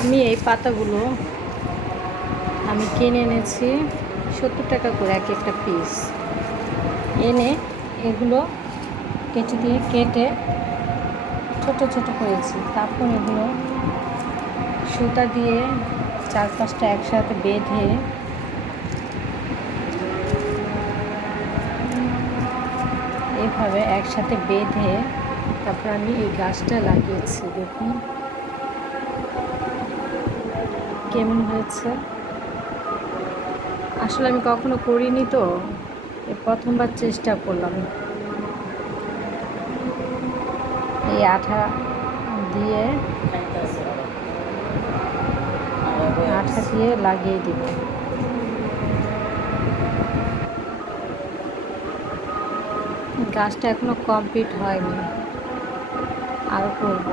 আমি এই পাতাগুলো আমি কিনে এনেছি 70 টাকা করে এক একটা পিস। এনে এগুলো কেটে দিয়ে কেটে ছোট ছোট করেছি। তারপর এগুলো সুতা দিয়ে 4-5টা একসাথে বেঁধে এভাবে একসাথে বেঁধে তারপর আমি এই গাছটা লাগিয়েছি। দেখুন কেমন হয়েছে। আসলে আমি কখনো করিনি তো, এই প্রথমবার চেষ্টা করলাম। এই আঠা দিয়ে লাগিয়ে দিব। গাছটা এখনো কমপ্লিট হয়নি, আরও করব।